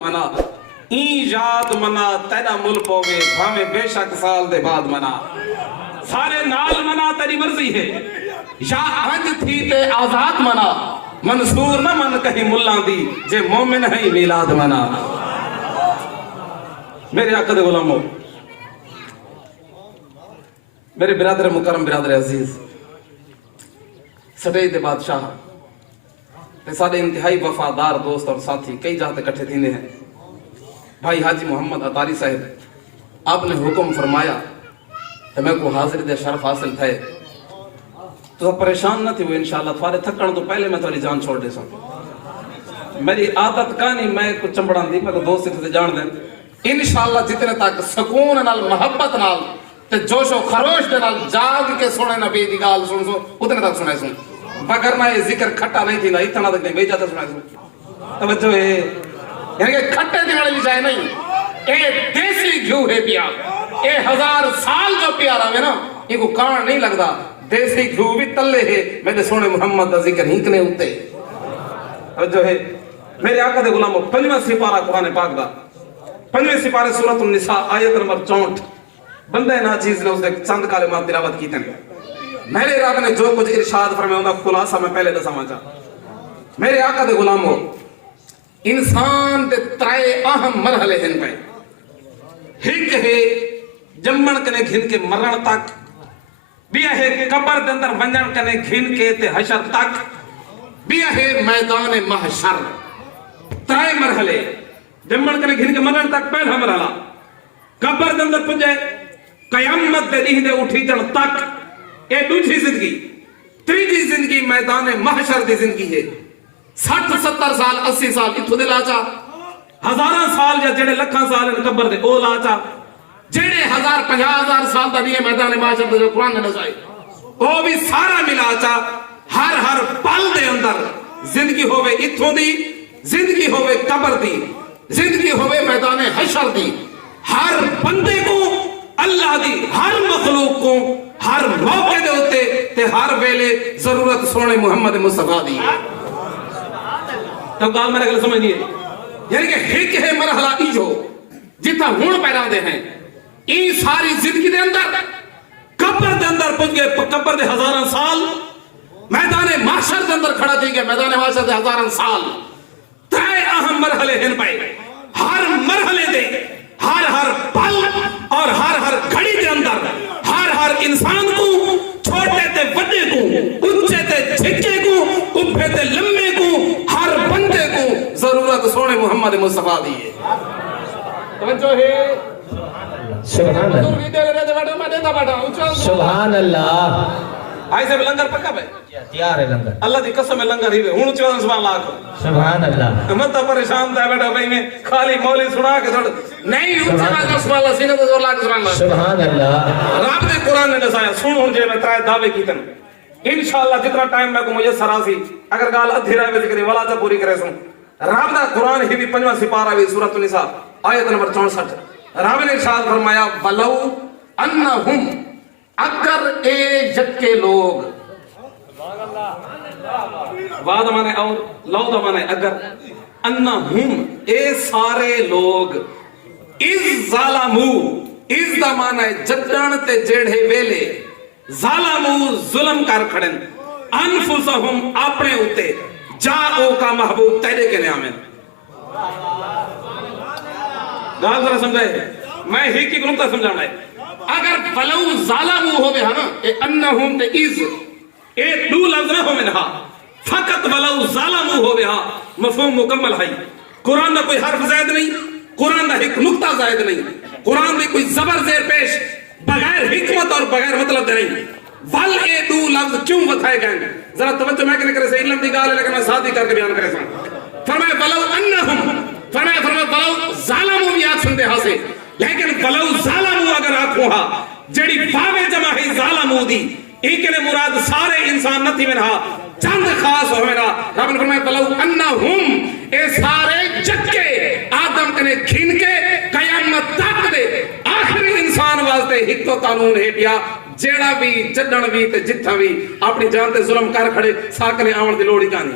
मना ई याद मना तेरा मुल पोवे भावे बेशक साल दे बाद मना सारे नाल मना तेरी मर्जी है या अज थी ते आजाद मना मंसूर न मन कहीं मुल्ला दी जे मोमिन है मिलाद मना। मेरे आका दे गुलामो, मेरे बिरादर मुकरम बिरादर अजीज सटेज दे बादशाह ते साडे इंतहाई वफादार दोस्त और साथी कई जाते इकट्ठे थींदे हैं। भाई हाजी मोहम्मद अतारी साहब आपने हुक्म फरमाया तो मैं को हाजिर दे शर्फ हासिल थे तो परेशान न थी वो इंशाल्लाह थारे थकण तो पहले मैं थोड़ी जान छोड़ दे सकूं। मेरी आदत का नहीं मैं कुछ चंबड़ा दी मैं दोस्त से जान दे इंशाल्लाह जितने तक सुकून नाल मोहब्बत नाल ते जोशो खरोश दे नाल जाग के सुने नबी दी गाल सुन सो उतने तक सुने सुन बगर ना ये जिक्र खट्टा नहीं थी ना इतना तक नहीं बेजा तक सुने सुन। तवज्जो है यानी कि खट्टे दी वाली जाए नहीं ए देसी घी है पिया ए 1000 साल जो पिया रहे ना इनको कान नहीं लगता देसी घी भी तल्ले है मेरे सोने मोहम्मद दा जिक्र हिंकने उते। तवज्जो है मेरे आका दे गुलामो, 5वां सिपारा कुरान पाक दा 5वें सिपारे सूरत निसा आयत नंबर 64 बंदे नाचीज ने उसने चंद कलिमात तिलावत की थे। मेरे रब ने जो कुछ इरशाद फरमाया उनका खुलासा मैं पहले दसा चा। मेरे आका दे गुलामो, इंसान दे त्रै अहम मरहले हैं पे हिक है जम्मण कने घिन के मरण तक, बिया है कब्र दे अंदर वंजन कने घिन के ते हशर तक, बिया है मैदान महशर। त्रै मरहले जम्मण कने घिन के मरण तक पहला मरहला, कब्र दे अंदर पुजे कयामत दे दी दे उठी जण तक ए दूसरी जिंदगी। तीसरी जिंदगी मैदान महशर दी जिंदगी है। 60 70 साल 80 साल इथों दे लाचा, हजारां साल या जेड़े लखां साल इन कब्र दे ओ लाचा, जेड़े 1000 50,000 साल दा दिए मैदान महशर दे जो कुरान ने दसाई ओ भी सारा मिलाचा। हर पल दे अंदर जिंदगी होवे इथों दी, जिंदगी होवे कब्र दी, जिंदगी होवे मैदान हशर दी। हर बंदे को अल्लाह दी हर मखलूक को हर मौके दे उत्ते ते हर वेले जरूरत सोने मोहम्मद मुस्तफा दी। तो गाल मेरे गल समझिए यानी कि हिक है मरहला इजो जितना हुण पैदा दे हैं ई सारी जिंदगी दे अंदर कब्र दे अंदर पुज गए, कब्र दे हजारां साल, मैदान महशर दे अंदर खड़ा थी गए, मैदान महशर दे हजारां साल। त्रै अहम मरहले हैं भाई, हर मरहले दे हर पल और हर घड़ी के अंदर हर इंसान को छोटे ते बड़े को ऊंचे ते छिके को उभे ते लंबे को हर बंदे को जरूरत सोने मोहम्मद मुस्तफा दी है। तवज्जो है सुभान अल्लाह सुभान अल्लाह। आई से लंगर पक्का भाई तैयार है लंगर, अल्लाह दी कसम है लंगर ही हुन चवा सुभान अल्लाह को सुभान अल्लाह। मत परेशान था बेटा भाई मैं खाली मौली सुना के थोड़ा नहीं ऊंचा का सुभान अल्लाह सीने तो जोर ला के सुभान अल्लाह सुभान अल्लाह। रब दे कुरान ने दसाया सुन हुन जे मैं त्रै दावे कीतन इंशाअल्लाह जितना टाइम मैं को मुझे सरासी अगर गाल अधी राय में जिक्र वाला तो पूरी करे सुन। रब दा कुरान ही भी 5वां सिपारा भी सूरत निसा आयत नंबर 64 रब ने इरशाद फरमाया वलौ अन्नहुम अगर ए जक्के लोग वाद माने और लौद माने अगर अन्नहुम ए सारे लोग इज जालमू इज दा माने जद्दण ते जेड़े वेले जालमू जुल्म कर खड़न अनफुसहुम अपने उते जाओ का महबूब तेरे के नाम है। गाल जरा समझाए मैं ही की नुक्ता समझाना है। अगर वलौ जालमू होवे है ना ए अन्नहुम ते इज ए दो लफ्ज ना होवे ना फकत वलौ जालमू होवे हा मफहूम मुकम्मल है। कुरान दा कोई हर्फ जायद नहीं, कुरान दा एक नुक्ता जायद नहीं, कुरान दी कोई जबर जेर पेश बगैर हिकमत और बगैर मतलब दे नहीं। वल ए दो लफ्ज क्यों बताए गए जरा तवज्जो मैं करे से इल्म दी गाल है लेकिन मैं साथ ही करके बयान करे सा। फरमाया वलौ अन्नहुम फरमाया वलौ जालमू भी आख सुनते हासे लेकिन वलौ जालमू अगर आखो हा जेड़ी फावे जमा है जालमू दी इकने मुराद सारे इंसान नथी में रहा चंद खास होवे ना। रब ने फरमाया वलौ अन्नहुम ए सारे जक्के आदम कने खिन के कयामत तक दे आखिरी इंसान वास्ते एक तो कानून है पिया जेड़ा भी जड्डण भी ते जिथा भी अपनी जान ते जुल्म कर खड़े साकने आवन दी लोड़ ही कानी।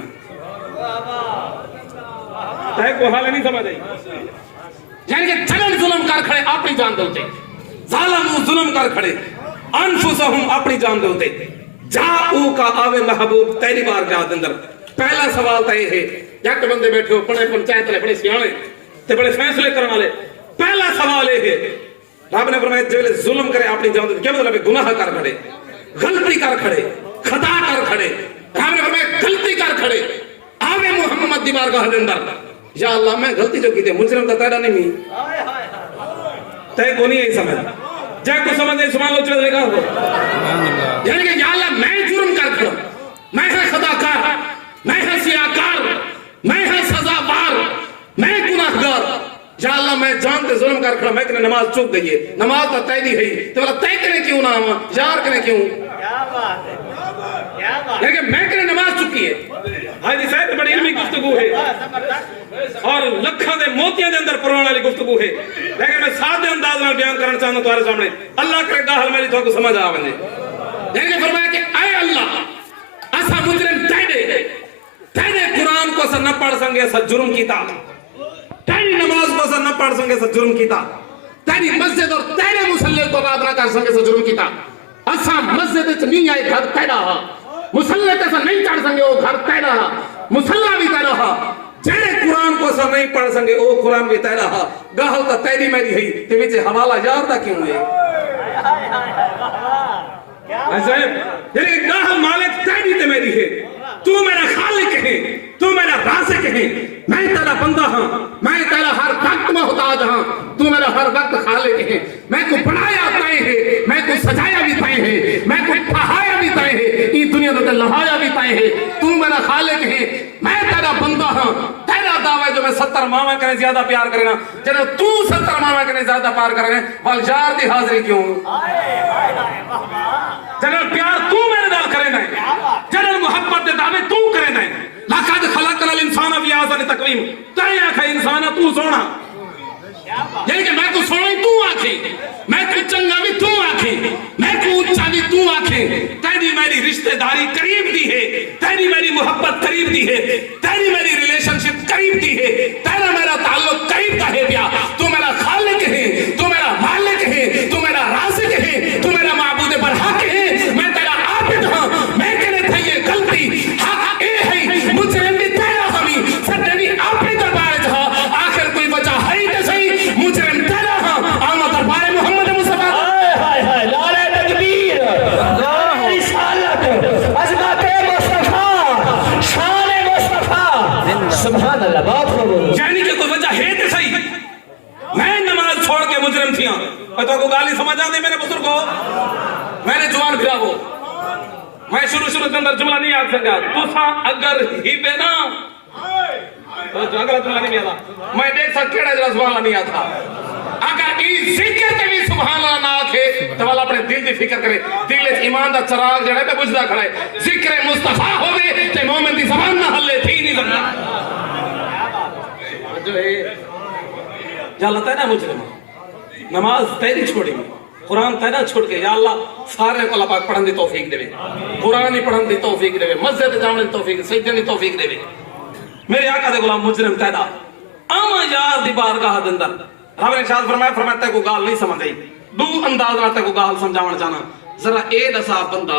है को हाल नहीं समझ आई यानी कि जलन जुल्म कर खड़े अपनी जान दे उते जालिम जुल्म कर खड़े अनफुसहुम अपनी जान दे उते जाऊ का आवे महबूब तेरी बारगाह दे अंदर पहला सवाल तो ये है जट बंदे बैठे हो पढ़े पंचायत वाले बड़े सियाणे ते बड़े फैसले करने वाले पहला सवाल ये है रब ने फरमाया जो जुल्म करे अपनी जान दे क्या मतलब है गुनाह कर खड़े गलती कर खड़े खता कर खड़े रब ने फरमाया गलती कर खड़े आवे मोहम्मद दी बारगाह दे अंदर या अल्लाह मैं गलती जो की थी मुजरिम का तेरा नहीं तय को नहीं यही समझ जय को समझ नहीं सुमान लो चले का हो यानी कि या अल्लाह मैं जुर्म कर खड़ा मैं है खताकार मैं है सियाकार मैं है सजावार मैं गुनाहगार या अल्लाह मैं जानते जुल्म कर खड़ा मैं कि नमाज चूक गई है नमाज तो तय नहीं है तो बोला तय करे क्यों ना यार करे क्यों क्या बात है लेकिन मैं करे नमाज चुकी है हाजी साहब बड़ी इल्मी गुफ्तगू है और लखों दे मोतियां दे अंदर परवाने वाली गुफ्तगू है लेकिन मैं सादे अंदाज में बयान करना चाहता हूं तुम्हारे सामने अल्लाह करे गाहल मेरी तो समझ आ वने देखिए फरमाया कि ऐ अल्लाह असा मुजरिम तेरे कुरान को स न पढ़ संगे स जुर्म कीता तेरी नमाज को स न पढ़ संगे स जुर्म कीता तेरी मस्जिद और तेरे मुसल्ले को आबाद न कर संगे स जुर्म कीता असा मस्जिद च नहीं आए घर तेरा मुसल्ले ते स नहीं चढ़ संगे वो घर तेरा मुसल्ला भी तेरा जेड़े कुरान को स नहीं पढ़ संगे वो कुरान भी तेरा गाहल तो तेरी मेरी है ते विच हवाला यार दा क्यों है ऐसा यानी गाहल मालिक तेरी ते मेरी है तू मेरा खालिक है तू मेरा राज़िक है मैं तेरा बंदा हां मैं तेरा हर वक्त मोहताज हां तू मेरा हर वक्त खालिक है मैं को बनाया तय है मैं को सजाया भी तय है मैं को पढ़ाया भी तय है ई दुनिया में लहाया भी तय है तू मेरा खालिक है मैं तेरा बंदा हां तेरा दावा जो मैं 70 मामा करे ज्यादा प्यार करे ना जब तू 70 मामा करे ज्यादा प्यार करे वाल यार दी हाजिरी क्यों जब प्यार तू मेरे नाल करे ना जब मोहब्बत दे दावे तू करे ना लक़द खलक़ल इंसान फी अहसन तक़वीम तय आखे इंसान तू सोना यानी कि मैं को सोना ही तू आखे मैं को चंगा भी तू आखे मैं को ऊंचा भी तू आखे तेरी मेरी रिश्तेदारी करीब दी है तेरी मेरी मोहब्बत करीब दी है तेरी मेरी रिलेशनशिप करीब दी है तेरा मेरा ताल्लुक करीब का है भैया तू मेरा खालिक है तू मेरा मालिक है तू मेरा राज़िक है तू मेरा माबूद बरहक है मैं तेरा आबिद हूं मैं कहने था ये गलती हक ए है मुजरिम भी तेरा हमी सत्य भी अपने दरबार जा आखिर कोई वजह है नहीं सही मुजरिम तेरा हां आमा दरबार मोहम्मद मुस्तफा हाय हाय नारे तकबीर नारे रिसालत अज़मत मुस्तफा शान मुस्तफा सुभान अल्लाह बात को बोलो यानी कि कोई वजह है तो सही मैं नमाज छोड़ के मुजरिम थी और तो को गाली समझ आती मेरे बुजुर्ग को मैंने जवान फिरा वो मैं शुरू के अंदर जुमला नहीं याद सका तुसा अगर ही बेना तो अगला जुमला नहीं आता मैं देख सा केड़ा जरा सुभान अल्लाह नहीं आता अगर ई जिक्र ते भी सुभान अल्लाह ना आखे तो वाला अपने दिल दी फिक्र करे दिल च ईमान दा चिराग जड़ा पे बुझदा खड़ा है जिक्र मुस्तफा होवे ते मोमिन दी ज़बान ना हल्ले थी नहीं सकता जो है जलता है ना मुजरिम नमाज तेरी छोड़ी कुरान तेरा छोड़ के या अल्लाह सारे को अल्लाह पाक पढ़न दी तौफीक देवे कुरान ही पढ़न दी तौफीक देवे मस्जिद जाने दी तौफीक सजदे दी तौफीक देवे मेरे आका दे गुलाम मुजरिम तेरा आमा यार दी बारगाह दे अंदर रब ने शाद फरमाया ते को गाल नहीं समझ आई दो अंदाज नाल ते को गाल समझावण चाहना जरा ए दसा बंदा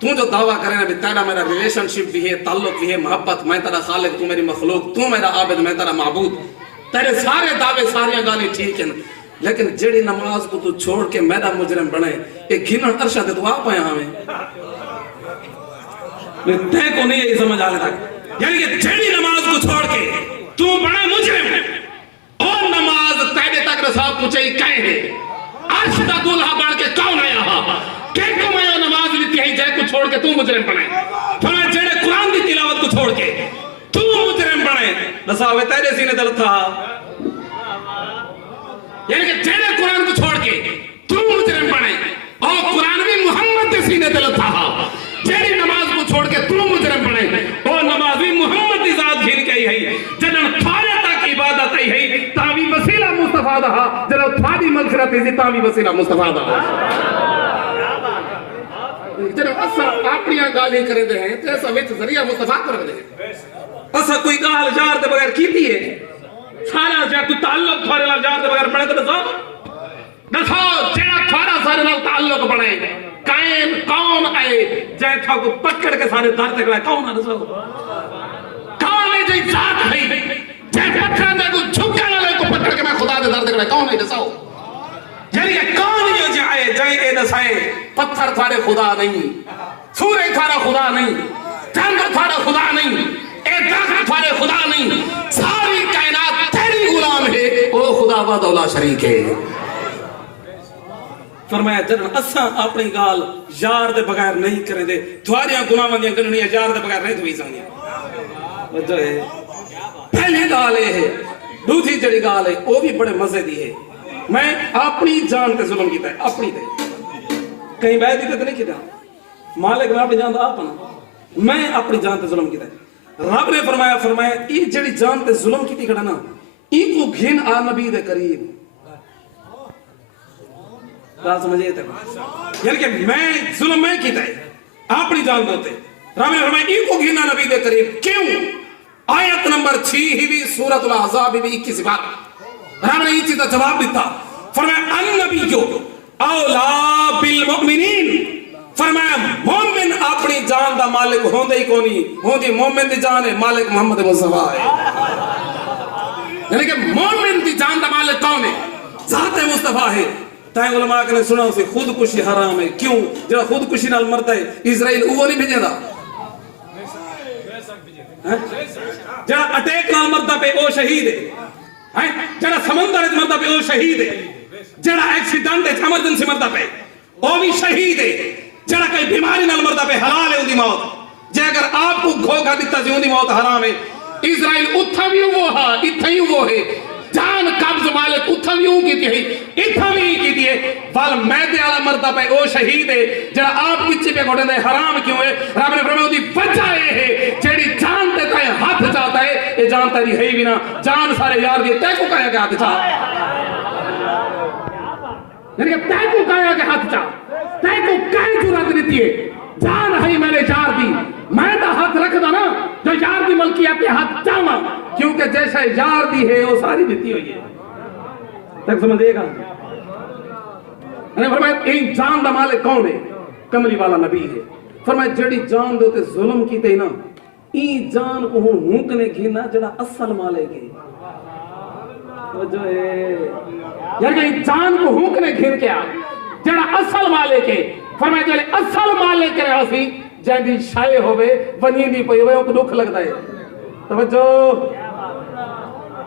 तू जो दावा करे ना भी तेरा मेरा रिलेशनशिप भी है ताल्लुक भी है मोहब्बत मैं तेरा खालिक तू मेरी मखलूक तू मेरा आबिद मैं तेरा माबूद तेरे सारे दावे सारियां गाली ठीक हैं लेकिन जेड़ी नमाज को तू छोड़ के मेरा मुजरिम बने ये घिनन अरशा ते तू आ पाया हमें ते को नहीं यही समझ आ रहा यानी कि जेड़ी नमाज को छोड़ के तू बड़ा मुजरिम और नमाज तेरे तक रसाब पूछे कहे है अर्श दा दूल्हा बन के कौन आया हा के को मैं नमाज ली है जय को छोड़ के तू मुजरिम बने फरमाया जेड़े कुरान दी तिलावत को छोड़ के तू मुजरिम बने रसावे तेरे सीने दिल था यानी कि जेड़े कुरान को छोड़ के तू मुजरिम बने और कुरान भी मोहम्मद के सीने दिल था जेड़ी नमाज को छोड़ के तू मुजरिम बने और नमाज भी मोहम्मद की जात घिन के है जन थारे तक इबादत है तावी वसीला मुस्तफा दा जन थारी मगफिरत है तावी वसीला मुस्तफा दा जन असा अपनी गाली करे दे हैं ते असा विच जरिया मुस्तफा कर दे असा कोई गाल यार दे बगैर कीती है सारा जे कोई ताल्लुक थोड़े नाल यार दे बगैर बने तो दसो जेड़ा थोड़ा सारे नाल ताल्लुक बने कायम कौन आए जे था को पकड़ के सारे दर तक कौन है दसो कौन है जे जात है जे पत्थर दे को झुका वाले को पकड़ के मैं खुदा दे दर तक कौन है दसो यानी कि कौन ये जे आए जे ए दसाए पत्थर थारे खुदा नहीं सूरज थारा खुदा नहीं जानवर थारा खुदा नहीं ए दरख्त थारे खुदा नहीं सारी कायनात तेरी गुलाम है ओ खुदा वा दौला शरीक है फरमाया जन असा अपनी गाल यार दे बगैर नहीं करे दे थोड़ियां गुनाहां दी गणनियां यार दे बगैर नहीं थोई सकदियां वजह है पहली गाल है दूसरी जड़ी गाल है वो भी बड़े मजे दी है मैं अपनी जान ते जुल्म कीता है अपनी ते कहीं बैद दी ते नहीं कीता मालिक ने अपनी जान दा अपना मैं अपनी जान ते जुल्म कीता है रब ने फरमाया ये जड़ी जान ते जुल्म कीती खड़ा ना इको घिन आ नबी दे करीब बात समझिए तक यानी कि मैं जुल्म मैं कीता है अपनी जान दे रब ने फरमाया इको घिन आ नबी दे करीब क्यों आयत नंबर 6 ही भी सूरतुल अहज़ाब भी 21 बार रब ने इस चीज का जवाब दिया फरमाया अन नबी जो औला बिल मुमिनीन फरमाया मोमिन अपनी जान दा मालिक होंदे ही कोनी होंदी मोमिन दी जान है मालिक मोहम्मद मुस्तफा है यानी कि मोमिन दी जान दा मालिक कौन है जात मुस्तफा है ताए उलमा ने सुना उसे खुदकुशी हराम है क्यों जरा खुदकुशी नाल मरता है इजराइल वो नहीं भेजेदा जरा अटैक नाल मरदा पे ओ शहीद है जरा समंदर च मरदा पे ओ शहीद है जरा एक्सीडेंट है इमरजेंसी मरदा पे ओ भी शहीद है जरा कोई बीमारी नाल मरदा पे हलाल है उनकी मौत जे अगर आपको धोखा दिता जी उनकी मौत हराम है इजराइल उथा भी वो है इथे ही वो है जान कब्ज मालिक उथा भी कीती है इथा भी कीती है वाल मैदे वाला मरदा पे ओ शहीद है जरा आप पीछे पे घोड़े दे हराम क्यों है रब ने फरमाया उसकी वजह है जेड़ी जान ते ताए हाथ जाता है ये जान तेरी है भी ना जान सारे यार दी तै को काया के हाथ जा यानी कि तै को काया के हाथ जा तै को काई जुरत देती है जान है मैंने यार दी मैं तो हाथ रखदा ना जो यार दी मलकियत के हाथ जावा क्योंकि जैसा यार दी है वो सारी देती हुई है तक समझिएगा अरे फरमाया इन जान दा मालिक कौन है कमली वाला नबी है फरमाया जेड़ी जान दे ते जुल्म कीते ना ई जान को हुन हुकने घिना जेड़ा असल मालिक है जो है यार कि जान को हुकने घिन के आ जेड़ा असल मालिक है फरमाया जेड़े असल मालिक करे हसी जेदी शाये होवे बनी दी पई होवे ओ दुख लगदा है तवज्जो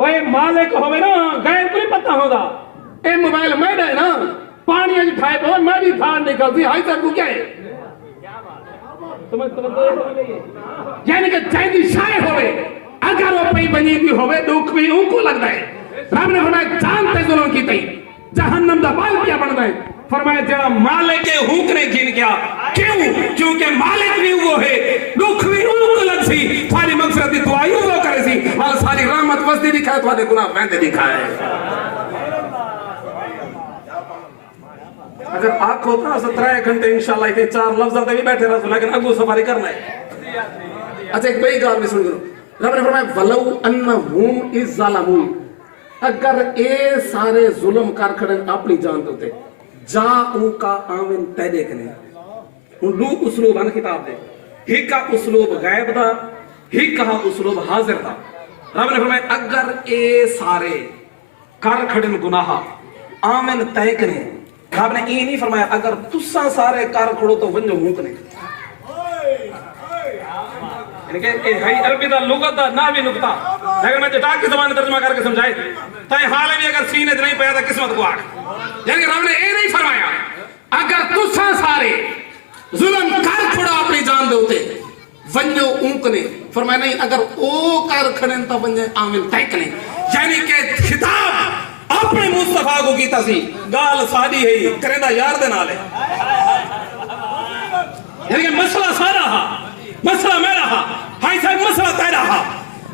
ओए मालिक होवे ना गैर को नहीं पता होदा ए मोबाइल मैड है ना पानी अज खाए तो मेरी थान निकलती हाई तक को क्या है समझ यानी कि जेदी शाये होवे अगर वो पई बनी दी होवे दुख भी उनको लगदा है रब ने फरमाया जान ते जुल्म कीती जहन्नम दा बाल पिया बनदा है फरमाया जरा मालिक के हुक्म घिन गया क्यों क्योंकि मालिक भी वो है दुख भी उनको लग सी सारी मगफिरत दी दुआई वो करे सी और सारी रहमत वस्ती दिखाए तुम्हारे गुनाह बहते दिखाए अगर आंख होता ना 17 घंटे इंशाल्लाह इतने 4 लफ्ज़ पे भी बैठे रहो लेकिन अगू सफारी करना है अच्छा एक बड़ी गाल भी सुन लो रब ने फरमाया वलौ अन्नहुम इज़ ज़लमू अगर ए सारे जुल्म कर खड़े अपनी जान देते जाऊ का आमिन तैदे कने हुन दो उसलूब अन किताब दे ही का उसलूब गायब दा ही का उसलूब हाजिर दा रब ने फरमाया अगर ए सारे कर खड़े गुनाह आमिन तय कने रब ने ये नहीं फरमाया अगर तुसा सारे कर खड़ो तो वंजो हूं कने यानी कि है अरबी दा लुगत दा ना भी नुक्ता लेकिन मैं जटा की ज़बान तर्जुमा करके समझाए ताए हाल भी अगर सीने च नहीं पाया तो किस्मत को आग यानी रब ने ये नहीं फरमाया अगर तुसा सारे जुल्म कर खड़ा अपनी जान दे उते वंजो ऊकने फरमाया नहीं अगर ओ कर खड़े तो वंजे आमिन तय कने यानी कि खिताब अपने मुस्तफा को कीता सी गाल सादी है करेंदा यार दे नाल है यानी कि मसला सारा हा मसला मेरा हा हाई साहब मसला तेरा हा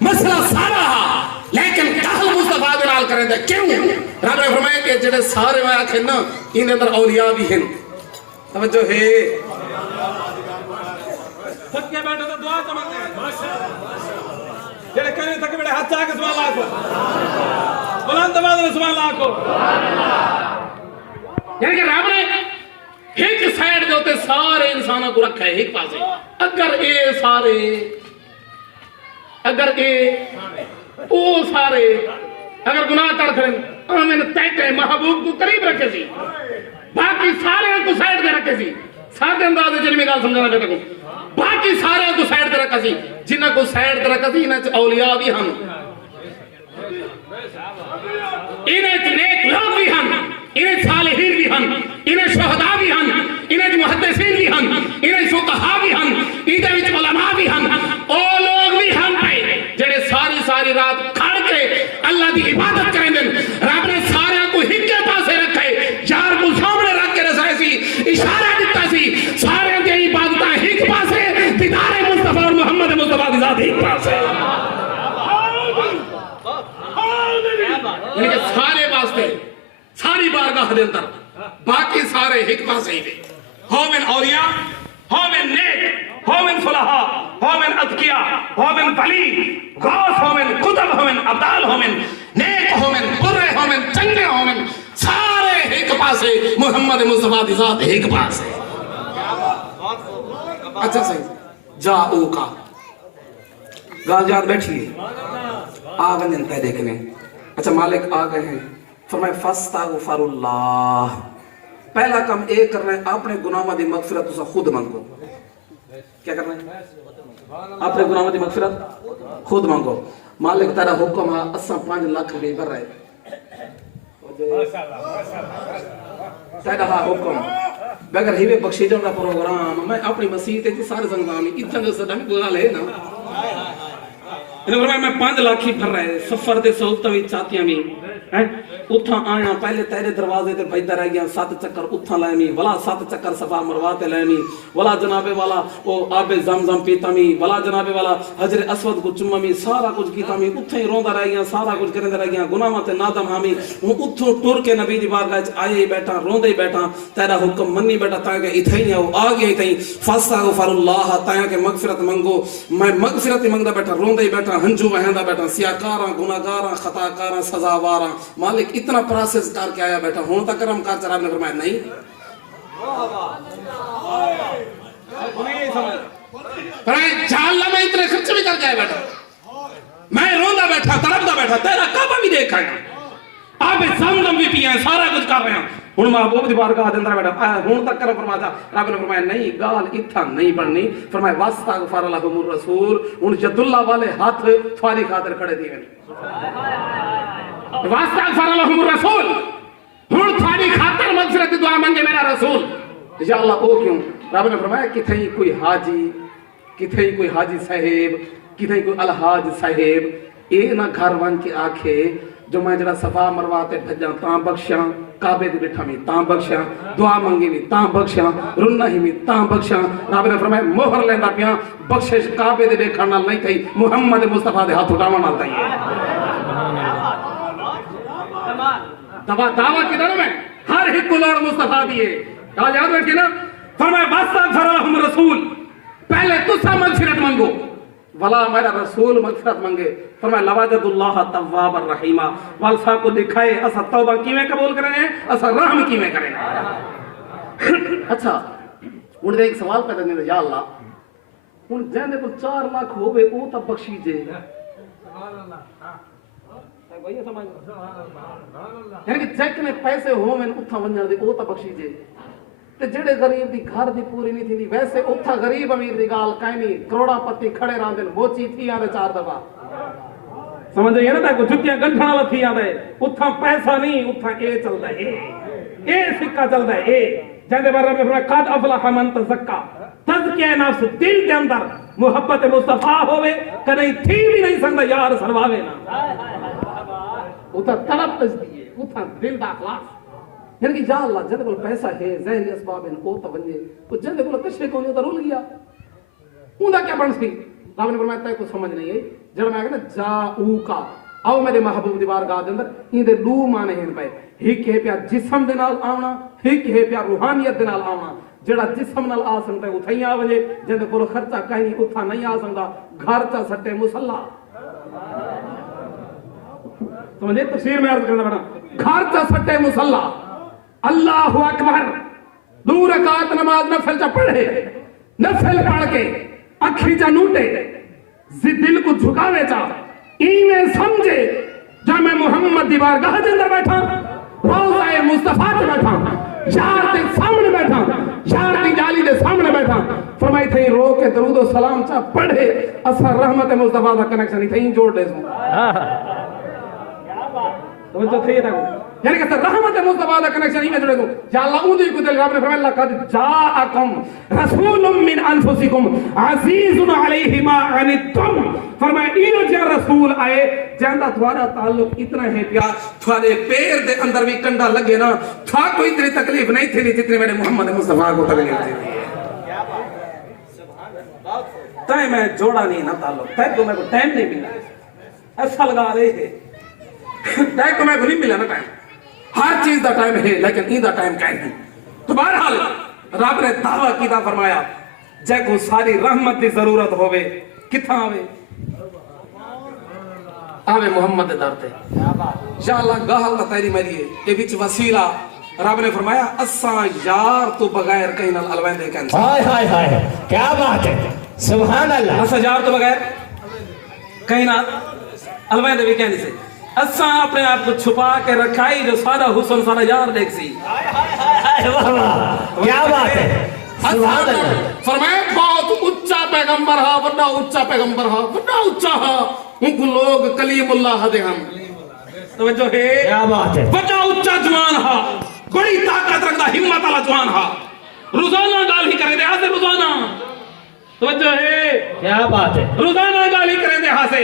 मसला सारा हा लेकिन कहल मुस्तफा दे नाल करेंदा क्यों रब ने फरमाया कि जेड़े सारे मैं आखे ना इन अंदर औलिया भी हैं तवज्जो है थक के बैठो तो दुआ समझते हैं जेड़े कहने तक मेरे हाथ आके सुभान अल्लाह को बुलंद आवाज में सुभान अल्लाह को। यानी कि रब ने एक साइड दे उत्ते सारे इंसानों को रखा है एक पासे। अगर ए सारे अगर ए ओ सारे अगर गुनाह कर खड़े मैंने तय महबूब को करीब रखे सी, बाकी सारे को साइड दे रखे सी। सारे अंदाज जरी में गाल समझाना बेटा को, बाकी सारे को साइड दे रखा सी। जिन्हां को साइड दे रखा सी इन्हां च औलिया भी हम, इन्हां च नेक लोग भी हम, इन्हें सालिहीन भी हम, इन्हें शहदा भी हम, इन्हें मुहद्दिसीन भी हम, इन्हें फुकहा भी हम, इन्हें विच उलमा भी हम। ओ लोग भी हम पे जेड़े सारी सारी रात खड़ के अल्लाह दी इबादत करेंगे। रब ने सारे को हिक्के पासे रखे, यार को सामने रख के रसाए सी, इशारा दिता सी। सारे दी इबादत हिक पासे, दीदार मुस्तफा और मोहम्मद मुस्तफा दी जात हिक पासे। यानी कि सारे वास्ते सारी बारगाह दे अंदर बाकी सारे हिक पासे ही थे। होमिन औलिया, होमिन नेक, होमिन फुलहा, होमिन अतकिया, होमिन वली, गौस होमिन, कुतुब होमिन, अब्दाल होमिन, नेक होमिन, बुर्रे होमिन, चंगे होमिन, सारे हिक पासे मोहम्मद मुस्तफा दी जात हिक पासे। अच्छा सही जाओ का गाल याद बैठिए आ वंजन तय देखने। अच्छा मालिक आ गए हैं, फरमाए फस्तगफिरुल्लाह। पहला काम ए करना है अपने गुनाहों की मगफिरत तुसा खुद मांगो। क्या करना है? अपने गुनाहों की मगफिरत खुद मांगो। मालिक तेरा हुक्म है असा 5 लाख रुपए भर रहे तेरा हा हुक्म बगैर हिवे बख्शीजन का प्रोग्राम मैं अपनी मसीह ते सारे संगवामी इतना जो सदा बुला ले ना मैं 5 लाख ही भर रहे सफर दे सहूलत भी चाहतियां भी हैं। उठा आया पहले तेरे दरवाजे ते भजदा रह गया 7 चक्कर उठा लामी वला 7 चक्कर सफा मरवा ते लामी वला जनाबे वाला ओ आबे जमजम पीता मी वला जनाबे वाला हजर असवद को चुम्मा मी सारा कुछ कीता मी उठे ही रोंदा रह गया सारा कुछ करंदा रह गया गुनाहां ते नादम हामी हूं उठो टुर के नबी दी बारगाह च आए ही बैठा रोंदे ही बैठा तेरा हुक्म मन्नी बैठा ता के इथे ही आओ आ गया इथे फस्तगफिरुल्लाह ता के मगफिरत मंगो। मैं मगफिरत मंगदा बैठा रोंदे ही बैठा हंजू बहंदा बैठा सियाकारा गुनाहगारा खताकारा सजावारा मालिक इतना प्रोसेस करके आया बैठा हूं तक करम का चराब ने फरमाया नहीं जाल मैं इतने खर्च भी करके आया बैठा मैं रोंदा बैठा तड़पदा बैठा तेरा काबा भी देखा है आप जमजम भी पिया सारा कुछ कर रहे हैं हुन महबूब दी बारगाह दे अंदर बैठा हुन तक करम फरमाया रब ने फरमाया नहीं गाल इथा नहीं बननी फरमाया वस्तगफर लहुमुर रसूल उन जदुल्लाह वाले हाथ थारी खातिर खड़े दिए वस्तगफर लहुमुर रसूल हुन थारी खातिर मगफिरत दुआ मांगे मेरा रसूल या अल्लाह ओ क्यों रब ने फरमाया किथे कोई हाजी किथे कोई हाजी साहेब किथे कोई अलहाज साहेब ए ना घर वन के आखे जो मैं जरा सफा मरवाते भजा ता बख्शा काबे दे बैठा में ता बख्शा दुआ मंगी में ता बख्शा रुन्ना ही में ता बख्शा रब ने फरमाया मोहर लेंदा पिया बख्शिश काबे दे देखण नाल नहीं थई मुहम्मद मुस्तफा दे हाथ उठावन नाल थई दवा दावा किधर में हर एक गुलाम मुस्तफा दिए आज याद रखिए ना फरमाया वस्तगफर लहुम रसूल पहले तुसा मगफिरत मांगो वला मेरा रसूल मगफिरत मांगे फरमाया लवाजदुल्लाह तव्वाबर रहीमा वालसा को दिखाए असा तौबा किवें कबूल करेंगे असा रहम किवें करेंगे। अच्छा हुन एक सवाल पैदा नहीं या अल्लाह हुन जेने को 4 लाख होवे ओ ता बख्शी जे सुभान अल्लाह भाई समझ यानी कि चेक में पैसे होवे उठा वणन दे ओ ता बख्शी जे ते जेड़े गरीब दी घर दी पूरी नहीं थी वैसे उठा गरीब अमीर दी गाल काई नहीं करोड़ापति खड़े रहंदे मोची थी आवे 4 दफा समझ आइए ना ताको जुतियां गंठण वाला थी आवे उठा पैसा नहीं उठा ए चलदा ए सिक्का चलदा ए जेंदे बारे में फरमाया कद अफलह मन तज़क्का तज़किया नफ्स दिल के अंदर मोहब्बत मुस्तफा होवे कदे थी भी नहीं सकदा यार सरवावे ना उठा तड़प दिए उठा दिल दा इखलास यानी कि या अल्लाह जद को पैसा है ज़हरी असबाब इन को तवन्ने तो जद को कशे को नहीं रुल गया उंदा क्या बन सी रब ने फरमाया तय को समझ नहीं आई जब मैं कहना जाऊ का आओ मेरे महबूब दी बारगाह दे अंदर इंदे दो माने हैं पे एक है प्यार जिस्म दे नाल आना एक है प्यार रूहानियत दे नाल आना जेड़ा जिस्म नाल आ सकदा है उठई आ वजे जद को खर्चा कहीं उठा नहीं आ सकदा घर चा सट्टे मुसल्ला तो मुझे तफसीर में अर्ज करना पड़ा घर चा सट्टे मुसल्ला अल्लाह अकबर 2 रकात नमाज नफल चा पढ़े नफल पढ़ के अखी चा नूटे दिल को झुकावे चा इमें समझे जब मैं मोहम्मद दी बारगाह के अंदर बैठा रोज़ा मुस्तफा पे बैठा यार के सामने बैठा यार की जाली के सामने बैठा फरमाई थई रो के दरूद और सलाम चा पढ़े असा रहमत मुस्तफा का कनेक्शन थई जोड़ दे तो जो थे ना यानी कि रहमत मुस्तफा का कनेक्शन में जुड़े दो या अल्लाह उदी को दिल रब ने फरमाया लक़द जाअकुम रसूलुम मिन अनफुसिकुम अजीजुन अलैहि मा अनितुम फरमाया इनो जो रसूल आए जंदा तुम्हारा ताल्लुक इतना है प्यार तुम्हारे पैर दे अंदर भी कंडा लगे ना था कोई इतनी तकलीफ नहीं थी जितनी मेरे मोहम्मद मुस्तफा को तकलीफ थी तय मैं जोड़ा नहीं ना ताल्लुक तय को मेरे को टाइम नहीं मिला ऐसा लगा रहे थे तय को मेरे को नहीं मिला ना टाइम हर चीज का टाइम है लेकिन ईदा टाइम क्या नहीं तो बहरहाल रब ने दावा कीदा फरमाया जै को सारी रहमत की जरूरत होवे किथा आवे आवे मोहम्मद दर ते या अल्लाह गाल दा तेरी मेरी ए विच वसीला रब ने फरमाया असा यार तो बगैर कहीं नाल अलवंदे कहन हाय हाय हाय क्या बात है सुभान अल्लाह असा यार तो बगैर कहीं नाल अलवंदे भी कहन से असा अपने आप को छुपा के रखाई जो सारा हुस्न सारा यार देख सी वाह वाह क्या बात है सुभान अल्लाह फरमाया बहुत उच्चा पैगंबर हा बड़ा उच्चा पैगंबर हा बड़ा उच्चा हा उनको लोग कलीमुल्लाह दे हम तवज्जो है क्या बात है बड़ा उच्चा जवान हा बड़ी ताकत रखदा हिम्मत वाला जवान हा रोजाना गाल ही करे दे हासे रोजाना तवज्जो है क्या बात है रोजाना गाल ही करे दे हासे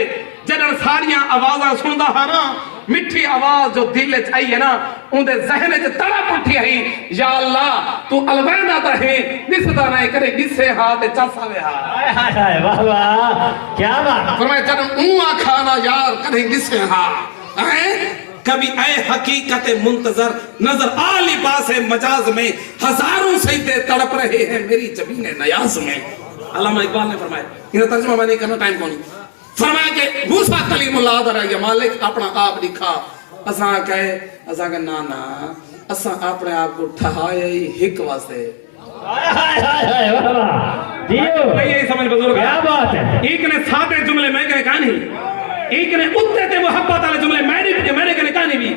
जदन सारियां आवाज़ां सुनदा हा ना मिठी आवाज जो दिल च आई है ना उनके जहन च तड़प उठी है या अल्लाह तू अलवैदा ता है दिसदा नहीं करे दिसे हा ते चसावे हा हाय हाय हाय वाह वाह क्या बात फरमाया जदन ऊआ खाना यार कदे दिसे हा हैं कभी ऐ हकीकत मुंतजर नजर आ लिबास मजाज में हजारों सजदे तड़प रहे हैं मेरी जबीन नयाज में अल्लामा इकबाल ने फरमाया इनका तर्जुमा मैं नहीं करना टाइम कौन फरमाया कि मूसा कलीमुल्लाह दा या मालिक अपना आप दिखा असा कहे असा के ना ना असा अपने आप को ठहाए हिक वास्ते हाय हाय हाय हाय वाह वाह दियो नहीं यही समझ बुजुर्ग क्या बात है एक ने सादे जुमले मैं कहे कहानी एक ने उत्ते ते मोहब्बत वाले जुमले मैंने कहे कहानी भी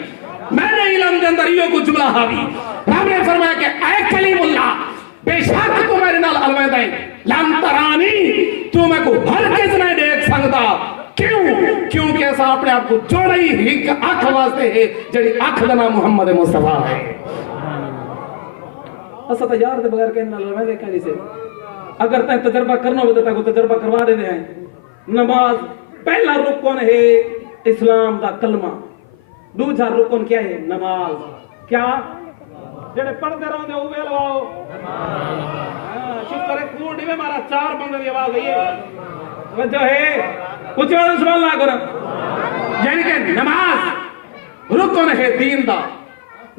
मैंने इल्म के अंदर यो को जुमला हावी रब ने फरमाया कि ऐ कलीमुल्लाह बेशक तू मेरे नाल अलवैदा है लम तरानी तू मैं को हर किस नहीं देख सकता क्यों क्योंकि ऐसा अपने आप को जोड़ा ही एक अख वास्ते है जड़ी अख दा नाम मोहम्मद मुस्तफा है असा तो यार दे बगैर कहने नाल अलवैदा कहनी से अगर तय तजर्बा करना हो तो तय को तजर्बा करवा देते हैं नमाज पहला रुकन है इस्लाम दा कलमा दूसरा रुकन क्या है नमाज क्या जेड़े पढ़ते रहंदे ओ वे लवाओ हां शुक्र है कूड़ी में मारा 4 बंदे की आवाज आई है वजह है कुछ और सुभान अल्लाह करो यानी कि नमाज रुकन है दीन दा